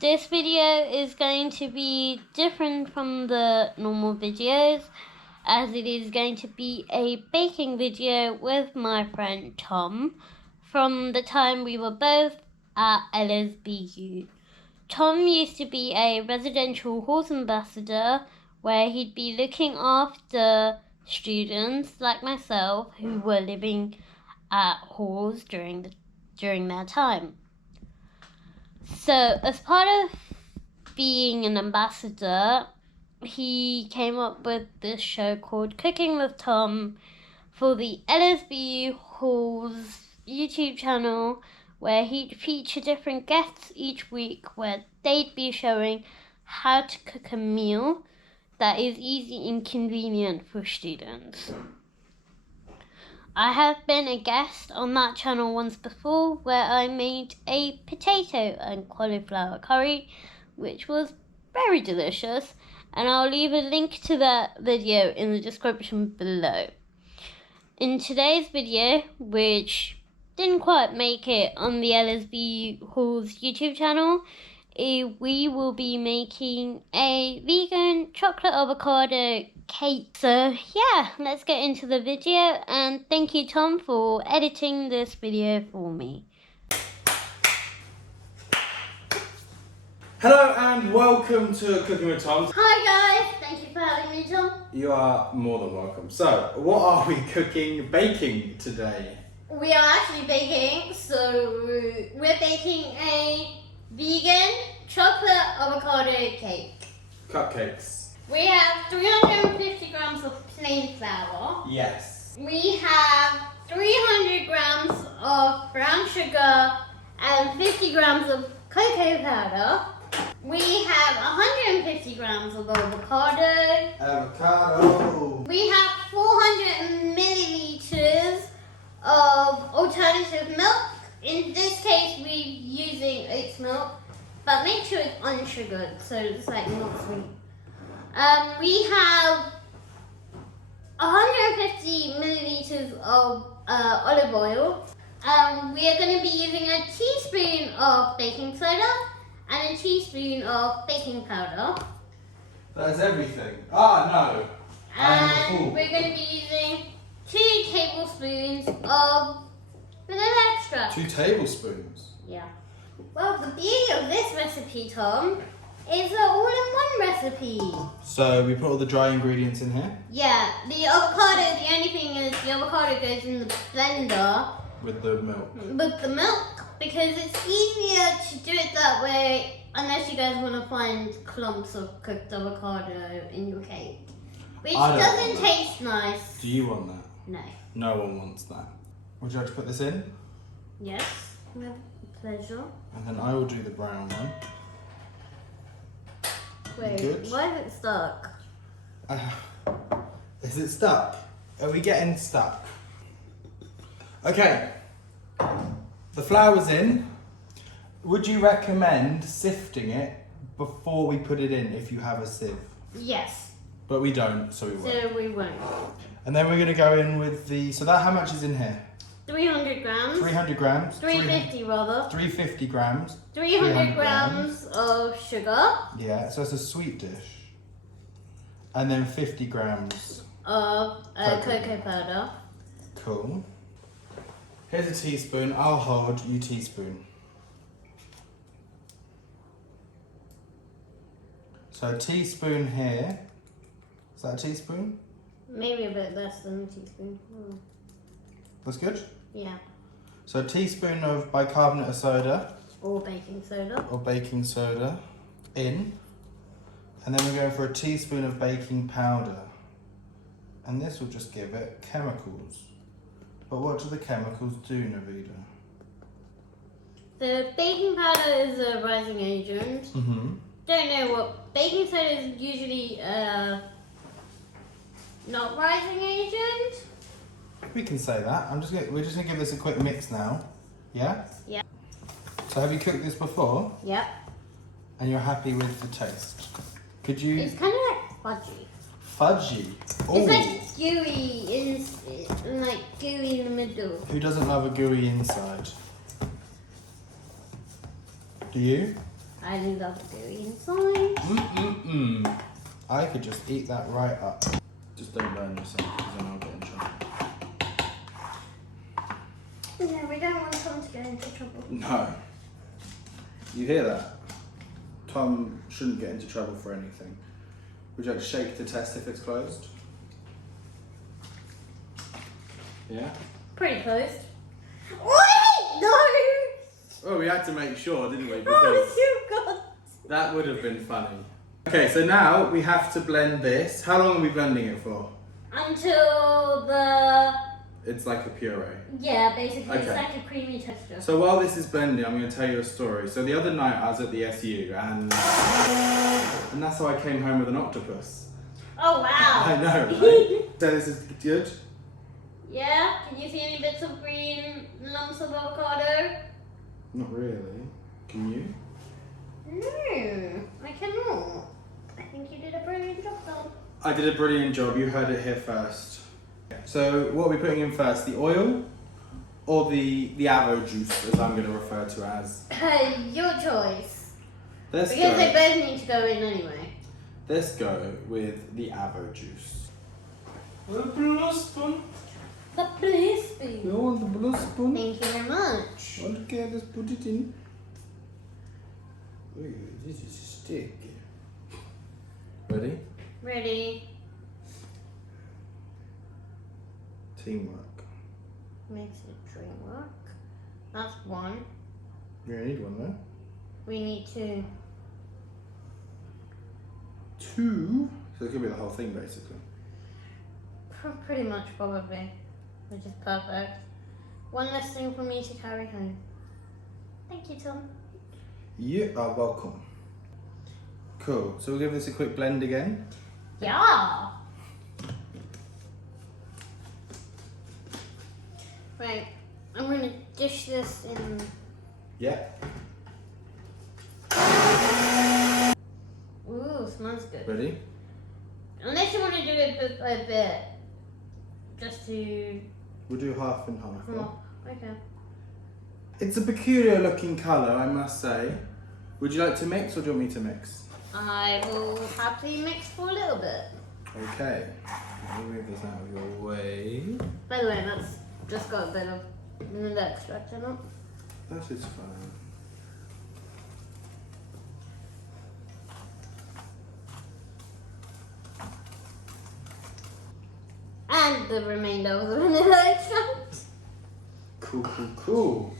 This video is going to be different from the normal videos, as it is going to be a baking video with my friend Tom from the time we were both at LSBU. Tom used to be a residential horse ambassador where he'd be looking after students like myself who were living at halls during their time. So, as part of being an ambassador, he came up with this show called Cooking with Tom for the LSBU Halls YouTube channel, where he'd feature different guests each week where they'd be showing how to cook a meal that is easy and convenient for students. I have been a guest on that channel once before where I made a potato and cauliflower curry, which was very delicious, and I'll leave a link to that video in the description below. In today's video, which didn't quite make it on the LSB Halls YouTube channel, we will be making a vegan chocolate avocado cake. So yeah, let's get into the video, and thank you Tom for editing this video for me. Hello and welcome to Cooking with Tom. Hi guys, thank you for having me Tom. You are more than welcome. So, what are we baking today? We are actually baking, so we're baking a vegan chocolate avocado cake. Cupcakes. We have 350 grams of plain flour. Yes. We have 300 grams of brown sugar and 50 grams of cocoa powder. We have 150 grams of avocado. Avocado. We have 400 milliliters of alternative milk. In this case, we're using oat milk, but make sure it's unsugared, so it's like not sweet. We have 150 milliliters of olive oil. We are going to be using a teaspoon of baking soda and a teaspoon of baking powder. That is everything. No. And we're going to be using 2 tablespoons of vanilla extract. 2 tablespoons? Yeah. Well, the beauty of this recipe, Tom, is an all-in-one recipe. So we put all the dry ingredients in here? Yeah, the avocado, the only thing is the avocado goes in the blender. With the milk? With the milk, because it's easier to do it that way, unless you guys want to find clumps of cooked avocado in your cake. Which doesn't taste nice. Do you want that? No. No one wants that. Would you like to put this in? Yes, with pleasure. And then I will do the brown one. Wait, Good. why is it stuck? Is it stuck? Are we getting stuck? Okay. The flour's in. Would you recommend sifting it before we put it in if you have a sieve? Yes. But we don't, so we won't. So we won't. And then we're going to go in with the... So that, how much is in here? 300 grams. 300 grams. 350 rather. 350 grams. 300 grams of sugar. Yeah, so it's a sweet dish. And then 50 grams of cocoa powder. Cool. Here's a teaspoon. I'll hold, you teaspoon. So a teaspoon here. Is that a teaspoon? Maybe a bit less than a teaspoon. Oh. That's good? Yeah. So a teaspoon of bicarbonate of soda. Or baking soda. Or baking soda in. And then we're going for a teaspoon of baking powder. And this will just give it chemicals. But what do the chemicals do, Niveda? The baking powder is a rising agent. Mm-hmm. Don't know what baking soda is usually not rising agent. We can say that. We're just gonna give this a quick mix now. Yeah? Yeah. So have you cooked this before? Yep. And you're happy with the taste? Could you? It's kind of like fudgy. Fudgy. Ooh. It's like gooey gooey in the middle. Who doesn't love a gooey inside? Do you? I love the inside. I could just eat that right up. Just don't burn yourself because then I'll get in trouble. No, we don't want Tom to get into trouble. No. You hear that? Tom shouldn't get into trouble for anything. Would you like to shake to test if it's closed? Yeah? Pretty close. Wait! No! Well, we had to make sure, didn't we? Oh, Because you God. that would have been funny. Okay, so now we have to blend this. How long are we blending it for? Until the... It's like a puree. Yeah, basically it's Okay. like a creamy texture. So while this is blending, I'm going to tell you a story. So the other night I was at the SU and that's how I came home with an octopus. Oh wow! I know, right? So this is good? Yeah? Can you see any bits of green lumps of avocado? Not really. Can you? No, I cannot. I think you did a brilliant job though. I did a brilliant job. You heard it here first. So what are we putting in first? The oil or the avo juice, as I'm going to refer to as? Your choice. Let's Because go. they both need to go in anyway. Let's go with the avo juice. The blue spoon. The blue spoon. You want the blue spoon? Thank you very much. Okay, let's put it in. Ooh, this is sticky. Ready? Ready. Teamwork. Makes it dream work. That's one. You only need one there. We need two. Two. So it could be the whole thing basically. Pretty much, probably. Which is perfect. One less thing for me to carry home. Thank you, Tom. You are welcome. Cool. So we'll give this a quick blend again. Yeah. Right. I'm gonna dish this in. Yeah. Ooh, smells good. Ready? Unless you want to do it bit by bit. Just to. We'll do half and half. Yeah? Oh, okay. It's a peculiar looking colour, I must say. Would you like to mix or do you want me to mix? I will happily mix for a little bit. Okay. Let me move this out of your way. By the way, that's just got a bit of vanilla extract in it. That is fine. And the remainder of the vanilla extract. Cool, cool, cool.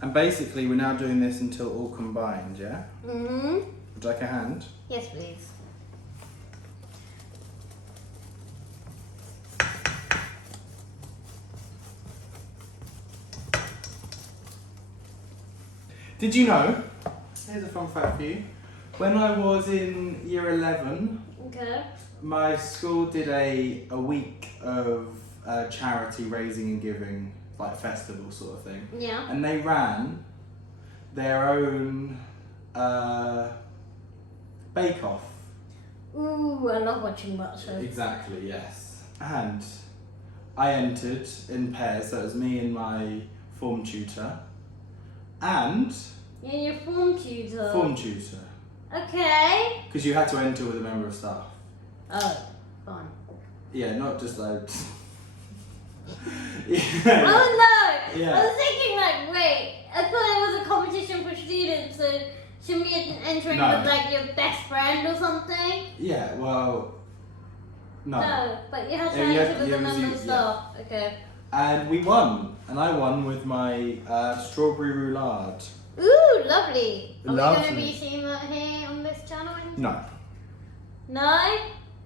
And basically we're now doing this until all combined, yeah? Mm-hmm. Would you like a hand? Yes, please. Did you know, here's a fun fact for you, when I was in year 11, Okay. my school did a week of charity raising and giving, like festival sort of thing. Yeah. And they ran their own bake-off. Ooh, I love watching that show. Exactly, yes. And I entered in pairs, so it was me and my form tutor. And Yeah, your form tutor. form tutor. Okay. Because you had to enter with a member of staff. Oh, fine. Yeah, not just like... Oh yeah. no! Yeah. I was thinking like, wait, I thought it was a competition for students, so shouldn't be entering No. with like your best friend or something? Yeah, well... No. No, but you had to Yeah, you enter had- with yeah, a it was member you- of staff. Okay. And we won. And I won with my strawberry roulade. Ooh, lovely. Are we going to Lovely. be seeing that here on this channel? No. No?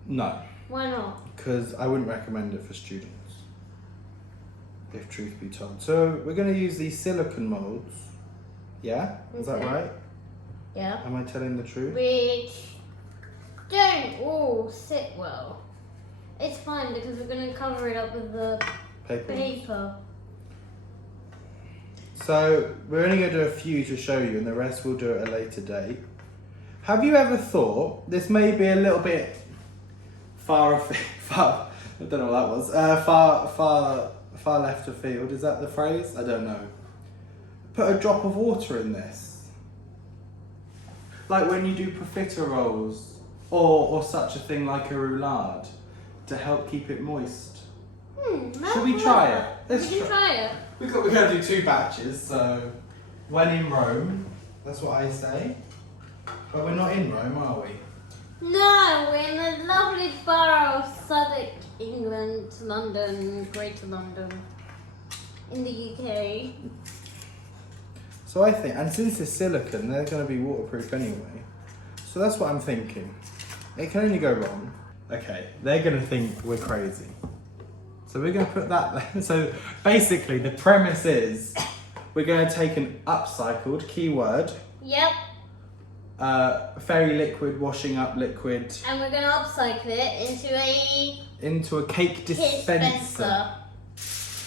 No. Why not? Because I wouldn't recommend it for students. If truth be told. So we're going to use these silicone molds. Yeah? Is that Okay. right? Yeah. Am I telling the truth? Which don't all sit well. It's fine because we're going to cover it up with the Paper. paper. So we're only going to do a few to show you and the rest we'll do at a later date. Have you ever thought, this may be a little bit far, I don't know what that was, far left of field, is that the phrase? I don't know. put a drop of water in this. Like when you do profiteroles or such a thing like a roulade to help keep it moist. Should we try it? We can try it. We're going to do 2 batches, so when in Rome, that's what I say. But we're not in Rome, are we? No, we're in the lovely borough of Southwark, England, London, Greater London, in the UK. So I think, and since it's silicone, they're going to be waterproof anyway. So that's what I'm thinking. It can only go wrong. Okay, they're going to think we're crazy. So we're going to put that there. So basically the premise is we're going to take an upcycled, keyword, Yep. fairy liquid, washing up liquid, And we're going to upcycle it into a cake dispenser.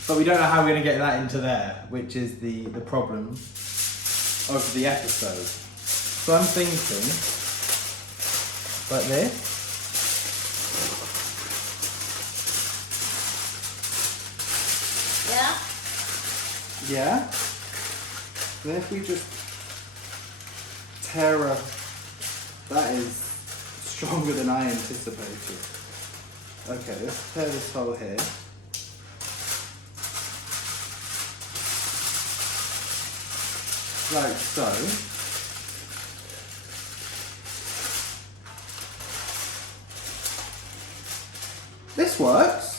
But we don't know how we're going to get that into there, which is the problem of the episode. So I'm thinking like this. Yeah. Yeah. Then if we just tear a... That is stronger than I anticipated. Okay, let's tear this hole here. Like so. This works.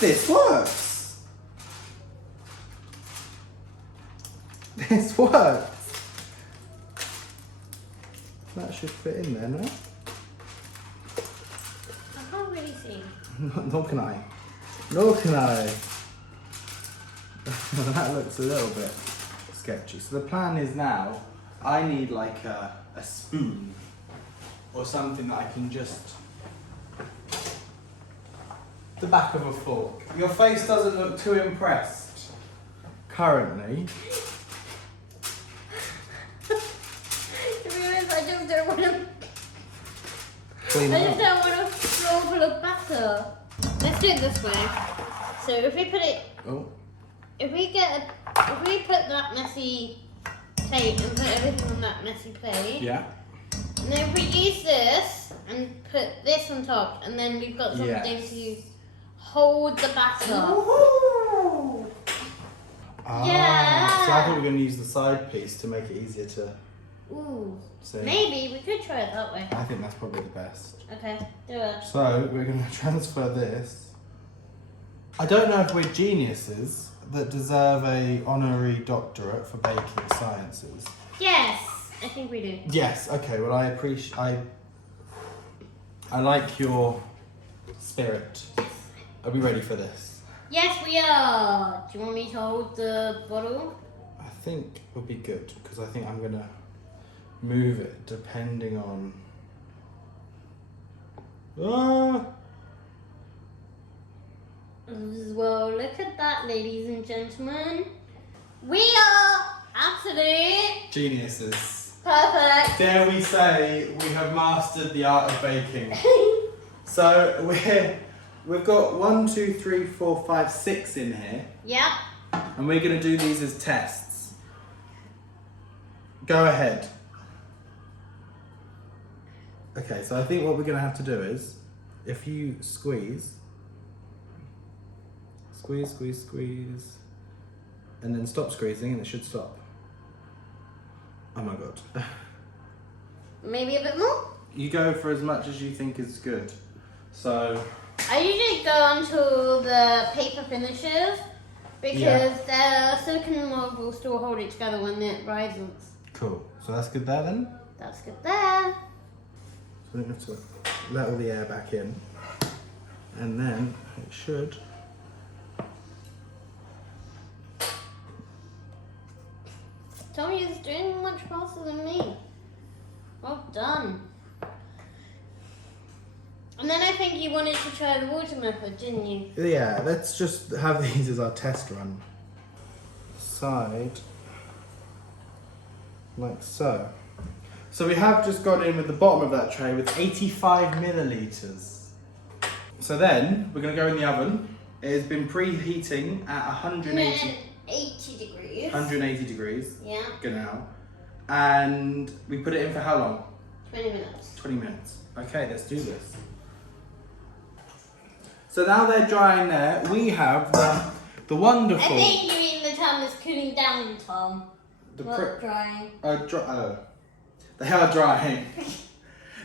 This works. This works. That should fit in there, no? I can't really see. Nor can I. Nor can I. That looks a little bit sketchy. So the plan is now, I need like a spoon or something that I can just... The back of a fork. Your face doesn't look too impressed currently. To be honest, I just don't want to. Clean I it just up. don't want a floor full of batter. Let's do it this way. So if we put it, Oh. if we put that messy plate and put everything on that messy plate, Yeah. and then if we use this and put this on top, and then we've got something Yes. to hold the batter. Ah, Yeah. So I thought we were going to use the side piece to make it easier to Ooh. see. Maybe we could try it that way. I think that's probably the best. Okay, do it. So we're going to transfer this. I don't know if we're geniuses that deserve a honorary doctorate for baking sciences. Yes, I think we do. Yes. Okay. Well, I like your spirit. Are we ready for this? Yes, we are. Do you want me to hold the bottle? I think it would be good because I think I'm going to move it depending on. Ah! Well, look at that, ladies and gentlemen. We are absolute Geniuses. perfect. Dare we say we have mastered the art of baking. So we've got 1, 2, 3, 4, 5, 6 in here, Yep. and we're going to do these as tests. Go ahead. Okay, so I think what we're going to have to do is, if you squeeze, and then stop squeezing, and it should stop. Oh my god. Maybe a bit more? You go for as much as you think is good. So, I usually go until the paper finishes because the silicone mold will still hold it together when it rises. cool. So that's good there then? That's good there. So we don't have to let all the air back in. And then it should. Tommy is doing much faster than me. Well done. And then I think you wanted to try the water method, didn't you? Yeah, let's just have these as our test run. Side. Like so. So we have just gone in with the bottom of that tray with 85 millilitres. So then we're going to go in the oven. It has been preheating at 180. 180 degrees. 180 degrees. Yeah. Genau. And we put it in for how long? 20 minutes. 20 minutes. Okay, let's do this. So now they're drying there. We have the wonderful... I think you mean the time is cooling down, Tom. Not drying. They are drying.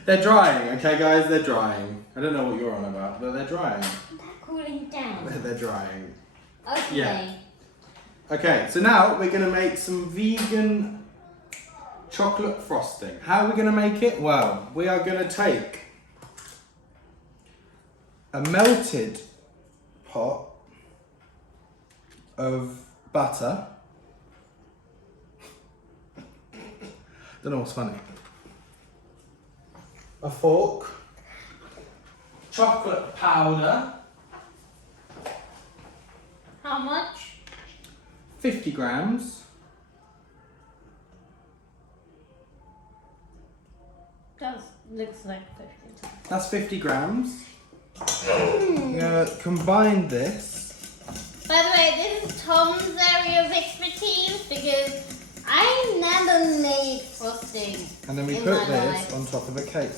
They're drying, okay guys? They're drying. I don't know what you're on about, but they're drying. They're cooling down. They're drying. Okay. Yeah. Okay, so now we're going to make some vegan chocolate frosting. How are we going to make it? Well, we are going to take a melted pot of butter. Don't know what's funny. A fork, chocolate powder. How much? 50 grams. That looks like 50. That's 50 grams. I'm gonna combine this. By the way, this is Tom's area of expertise because I never made frosting. And then we in put my this life. on top of a cake.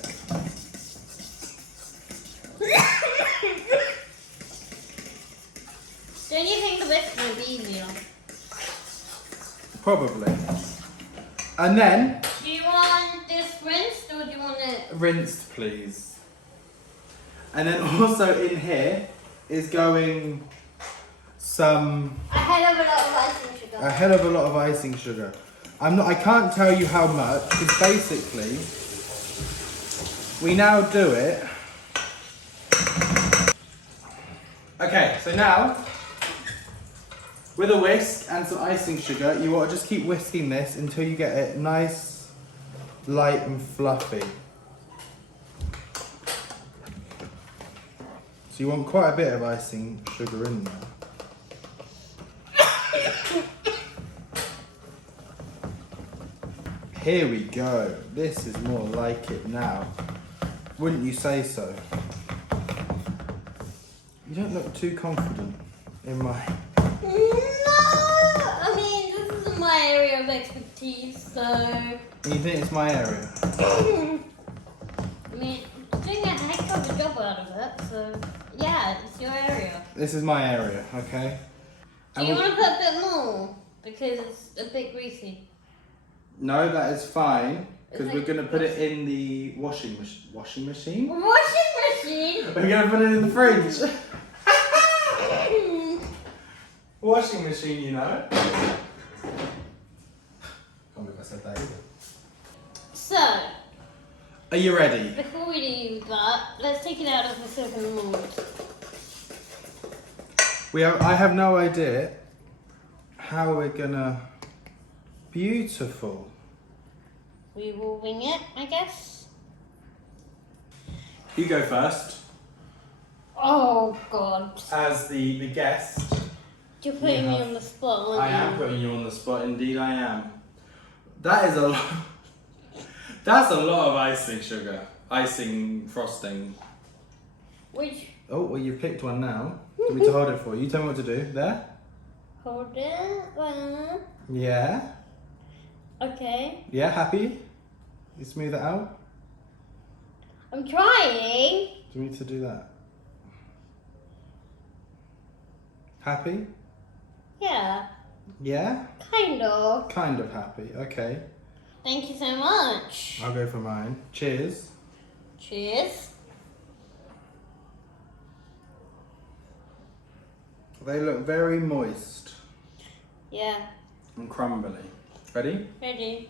Don't you think the whisk would be easier? Probably. And then... Do you want this rinsed or do you want it? Rinsed, please. And then also in here is going some... A hell of a lot of icing sugar. A hell of a lot of icing sugar. I can't tell you how much, because basically, we now do it. Okay, so now, with a whisk and some icing sugar, you want to just keep whisking this until you get it nice, light and fluffy. So you want quite a bit of icing sugar in there. Here we go. This is more like it now. Wouldn't you say so? You don't look too confident in my... No! I mean, this isn't my area of expertise, so... You think it's my area? I mean, I'm doing a heck of a job out of it, so... Yeah, it's your area. This is my area, okay? Do you want to put a bit more? Because it's a bit greasy. No, that is fine. Because It's we're like- going to put it in the washing machine. Washing machine? Washing machine? We're going to put it in the fridge. Washing machine, you know. Can't believe I said that either. So, Are you ready? before we do that, let's take it out of the silicone mold. I have no idea how we're gonna... Beautiful. We will wing it, I guess. You go first. Oh, God. As the guest. You're putting me Yeah. on the spot, aren't I you? am putting you on the spot, indeed I am. That is a lot. That's a lot of icing sugar. Icing frosting. Which? Oh, well you've picked one now. Do me to hold it for you. Tell me what to do. There? Hold it. Yeah. Okay. Yeah, happy? You smooth it out? I'm trying. Do you need to do that? Happy? Yeah, Yeah? kind of. Kind of happy. Okay. Thank you so much. I'll go for mine. Cheers. Cheers. They look very moist Yeah, and crumbly. Ready? ready.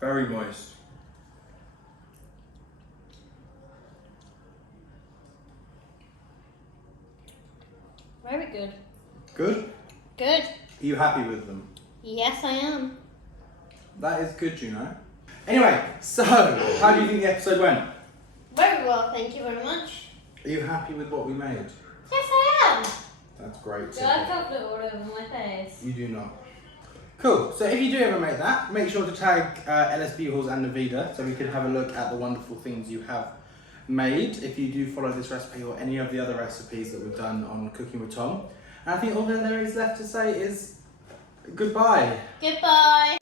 Very moist. Very good. Good? Good. Are you happy with them? Yes, I am. That is good, you know. Anyway, so how do you think the episode went? Very well, thank you very much. Are you happy with what we made? Yes, I am. That's great. Do I have chocolate all over my face? You do not. Cool. So if you do ever make that, make sure to tag LSB Halls and Niveda so we can have a look at the wonderful things you have made if you do follow this recipe or any of the other recipes that we've done on Cooking with Tom. And I think all there is left to say is goodbye. Goodbye.